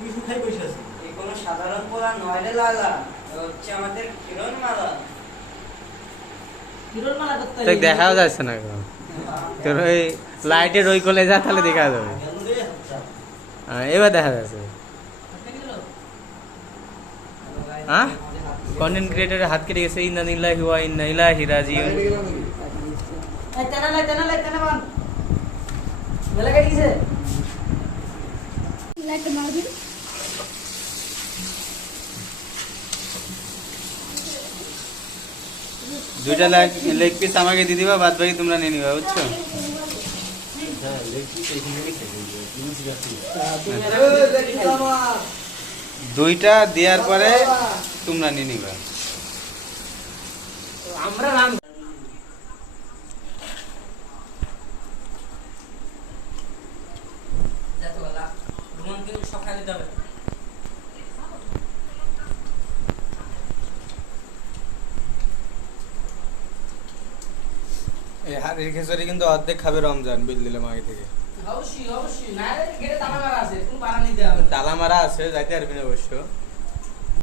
এই কোনো সাধারণ পোলা নয় রে লালা, হচ্ছে আমাদের কিরণমালা। দেখ দেখাও যাচ্ছে না এখন তোর ওই লাইটের ওই কোলে যা তাহলে দেখা যাবে। এবার দেখা যাচ্ছে। হ্যাঁ কন্টেন্ট ক্রিয়েটরের হাত কেটে গেছে। ইন্না নিল্লাহি ওয়া ইন্না ইলাইহি রাজিউন। এই তেনা বান বেলা কেটে গেছে। লাইটটা মার দিন। দুইটা লেগ পিস আমাকে দিয়ে দিবা, বাদ বাকি তোমরা নিয়ে নিবা, বুঝছো? দুইটা দেওয়ার পরে তোমরা নিয়ে নিবা। আমরা রাম যাতে বলা রুমনকে সকালে দিতে হবে। এই হাড়ির খিচুড়ি কিন্তু অর্ধেক খাবে রমজান, বিল দিলাম আগে থেকে। অবশ্যই না রে, গেটে তালা মারা আছে, কোনো বাড়া নিতে হবে। তালা মারা আছে, যাইতে পারবি না অবশ্য।